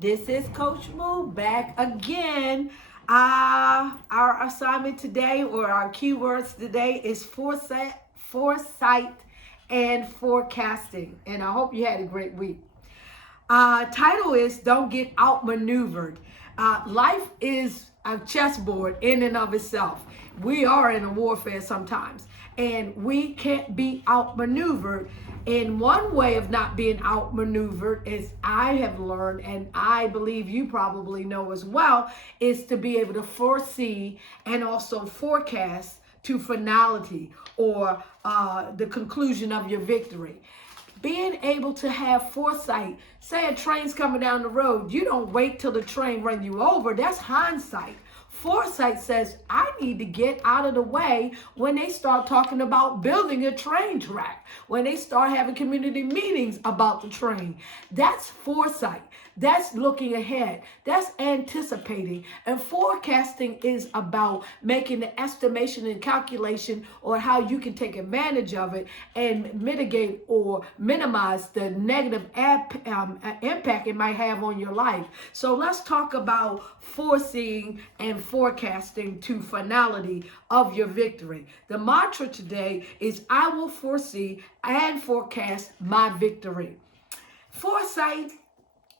This is Coach Moo back again. Our assignment today, or our keywords today, is foresight, and forecasting. And I hope you had a great week. Title is Don't Get Outmaneuvered. Life is a chessboard in and of itself. We are in a warfare sometimes, and we can't be outmaneuvered. And one way of not being outmaneuvered, is I have learned, and I believe you probably know as well, is to be able to foresee and also forecast to finality, or the conclusion of your victory. Being able to have foresight. Say a train's coming down the road, you don't wait till the train run you over. That's hindsight. Foresight says, I need to get out of the way when they start talking about building a train track, when they start having community meetings about the train. That's foresight. That's looking ahead. That's anticipating. And forecasting is about making the estimation and calculation on how you can take advantage of it and mitigate or minimize the negative impact it might have on your life. So let's talk about foreseeing and forecasting to finality of your victory. The mantra today is, I will foresee and forecast my victory. Foresight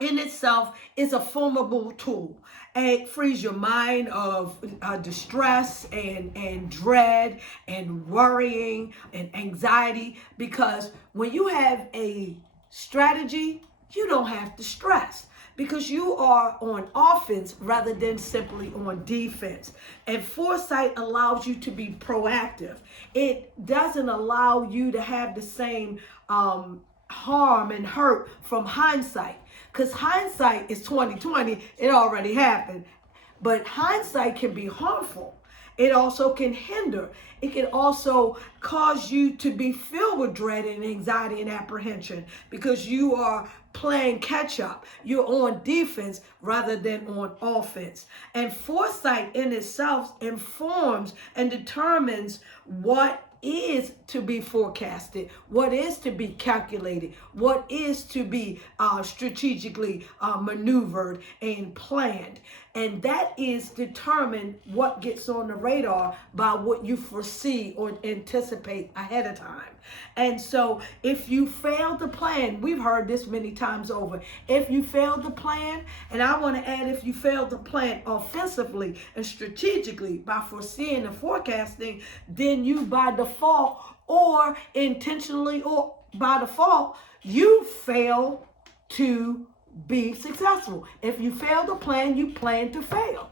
in itself is a formidable tool. It frees your mind of distress and dread and worrying and anxiety, because when you have a strategy, you don't have to stress, because you are on offense rather than simply on defense. And foresight allows you to be proactive. It doesn't allow you to have the same harm and hurt from hindsight, because hindsight is 2020. It already happened. But hindsight can be harmful. It also can hinder. It can also cause you to be filled with dread and anxiety and apprehension, because you are playing catch up. You're on defense rather than on offense. And foresight in itself informs and determines what is to be forecasted, what is to be calculated, what is to be strategically maneuvered and planned. And that is determined what gets on the radar by what you foresee or anticipate ahead of time. And so if you fail to plan, we've heard this many times over, if you fail to plan, and I want to add, if you fail to plan offensively and strategically by foreseeing and forecasting, then you by default or intentionally or by default, you fail to be successful. If you fail to plan, you plan to fail.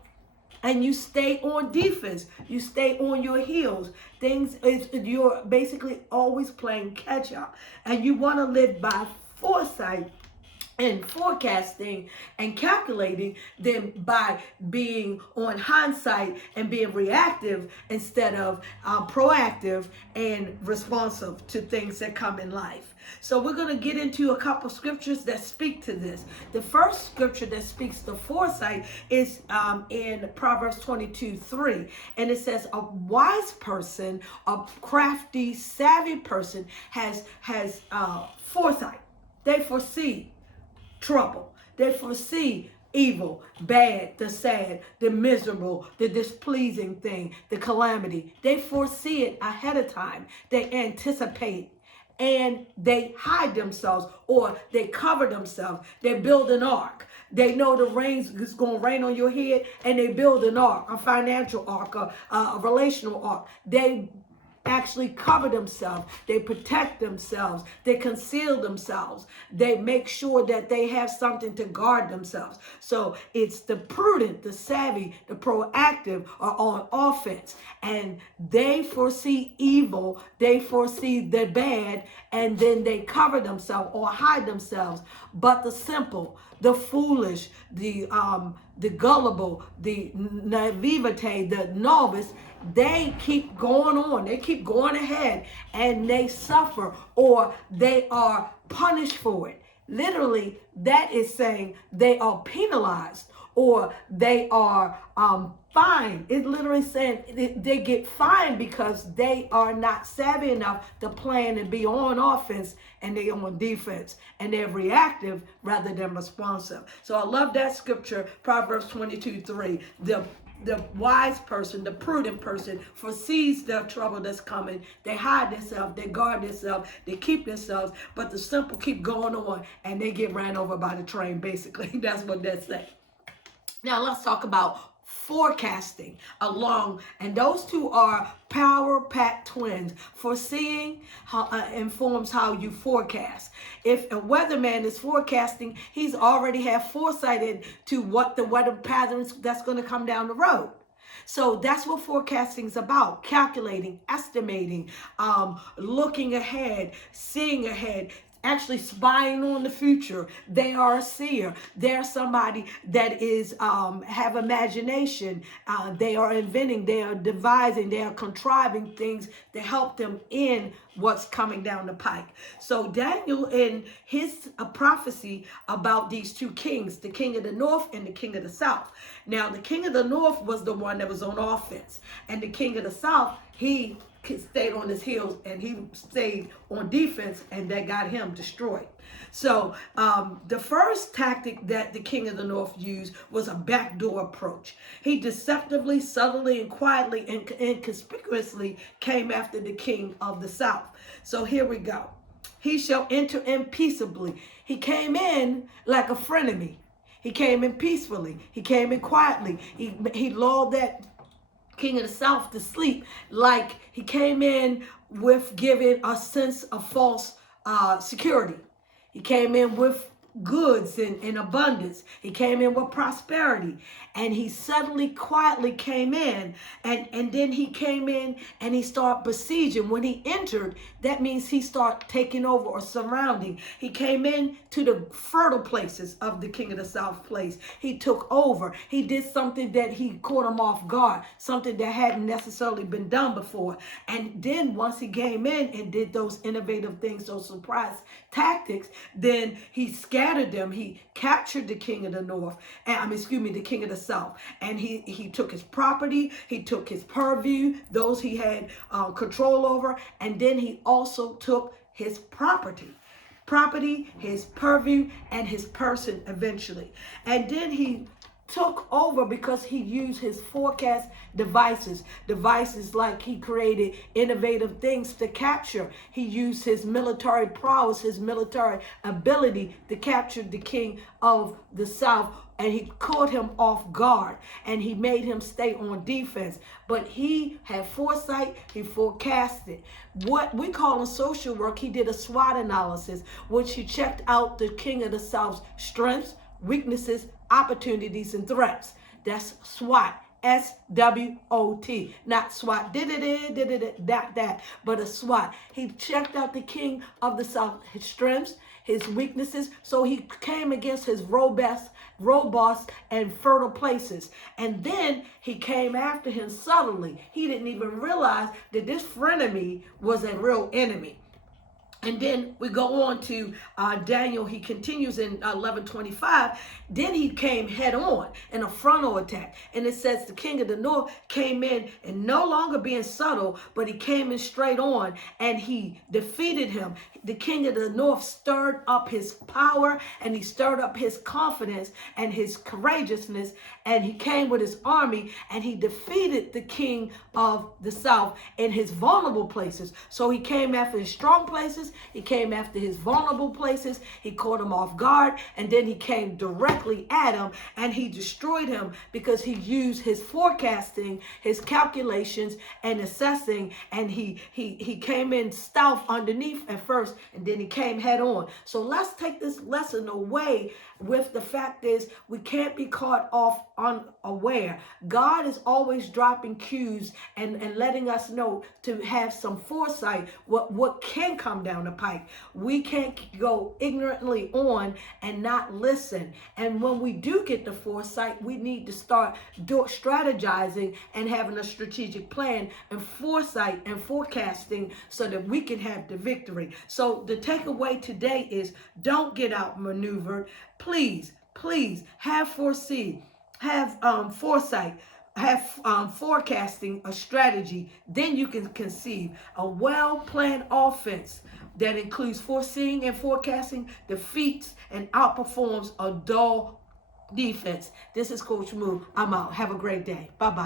And you stay on defense. You stay on your heels. You're basically always playing catch up. And you want to live by foresight and forecasting and calculating than by being on hindsight and being reactive instead of proactive and responsive to things that come in life. So we're going to get into a couple scriptures that speak to this. The first scripture that speaks to foresight is in Proverbs 22:3. And it says, a wise person, a crafty, savvy person has foresight. They foresee trouble. They foresee evil, bad, the sad, the miserable, the displeasing thing, the calamity. They foresee it ahead of time. They anticipate, and they hide themselves, or they cover themselves. They build an ark. They know the rain is going to rain on your head, and they build an ark, a financial ark, a relational ark. They actually cover themselves. They protect themselves. They conceal themselves. They make sure that they have something to guard themselves. So it's the prudent, the savvy, the proactive are on offense, and they foresee evil. They foresee the bad, and then they cover themselves or hide themselves. But the simple, the foolish, the gullible, the naivete, the novice, they keep going on. They keep going ahead, and they suffer, or they are punished for it. Literally, that is saying they are penalized, or they are fined. It literally saying they get fined because they are not savvy enough to plan and be on offense, and they on defense, and they're reactive rather than responsive. So I love that scripture, Proverbs 22:3. The wise person, the prudent person, foresees the trouble that's coming. They hide themselves, they guard themselves, they keep themselves, but the simple keep going on and they get ran over by the train, basically. That's what that's saying. Now let's talk about forecasting along, and those two are power-packed twins. Foreseeing informs how you forecast. If a weatherman is forecasting, he's already have foresighted to what the weather patterns that's going to come down the road. So that's what forecasting is about: calculating, estimating, looking ahead, seeing ahead, actually spying on the future. They are a seer. They're somebody that is have imagination. They are inventing, they are devising, they are contriving things to help them in what's coming down the pike. So Daniel, in his prophecy about these two kings, the king of the north and the king of the south. Now, the king of the north was the one that was on offense, and the king of the south, he stayed on his heels and he stayed on defense, and that got him destroyed. So the first tactic that the king of the north used was a backdoor approach. He deceptively, subtly, and quietly and inconspicuously came after the king of the south. So here we go. He shall enter in peaceably. He came in like a frenemy. He came in peacefully. He came in quietly. He lulled that king of the south to sleep, like he came in with giving a sense of false security. He came in with goods in abundance. He came in with prosperity, and he suddenly quietly came in, and then he came in and he started besieging. When he entered, that means he started taking over or surrounding. He came in to the fertile places of the king of the south place. He took over. He did something that he caught him off guard, something that hadn't necessarily been done before. And then once he came in and did those innovative things, those surprise tactics, then he scattered them. He captured the king of the north, the king of the south, and he took his property, he took his purview, those he had control over, and then he also took his property, his purview, and his person eventually. And then he took over because he used his forecast devices like he created innovative things to capture. He used his military prowess, his military ability to capture the king of the south, and he caught him off guard, and he made him stay on defense. But he had foresight, he forecasted. What we call in social work, he did a SWOT analysis, which he checked out the king of the south's strengths, weaknesses, opportunities, and threats. That's SWOT. SWOT, not SWAT, but a SWOT. He checked out the king of the south, his strengths, his weaknesses, so he came against his robust and fertile places. And then he came after him subtly. He didn't even realize that this frenemy was a real enemy. And then we go on to Daniel. He continues in 11:25. Then he came head on in a frontal attack. And it says the king of the north came in and no longer being subtle, but he came in straight on and he defeated him. The king of the north stirred up his power, and he stirred up his confidence and his courageousness, and he came with his army and he defeated the king of the south in his vulnerable places. So he came after his strong places, he came after his vulnerable places, he caught him off guard, and then he came directly at him and he destroyed him because he used his forecasting, his calculations, and assessing, and he came in stealth underneath at first, and then he came head on. So let's take this lesson away with the fact is we can't be caught off unaware. God is always dropping cues and letting us know to have some foresight what can come down the pike. We can't go ignorantly on and not listen. And when we do get the foresight, we need to start strategizing and having a strategic plan and foresight and forecasting so that we can have the victory. So the takeaway today is don't get outmaneuvered. Please have foresee. have foresight, have forecasting, a strategy. Then you can conceive a well-planned offense that includes foreseeing and forecasting, defeats and outperforms a dull defense. This is Coach Moo. I'm out. Have a great day. Bye-bye.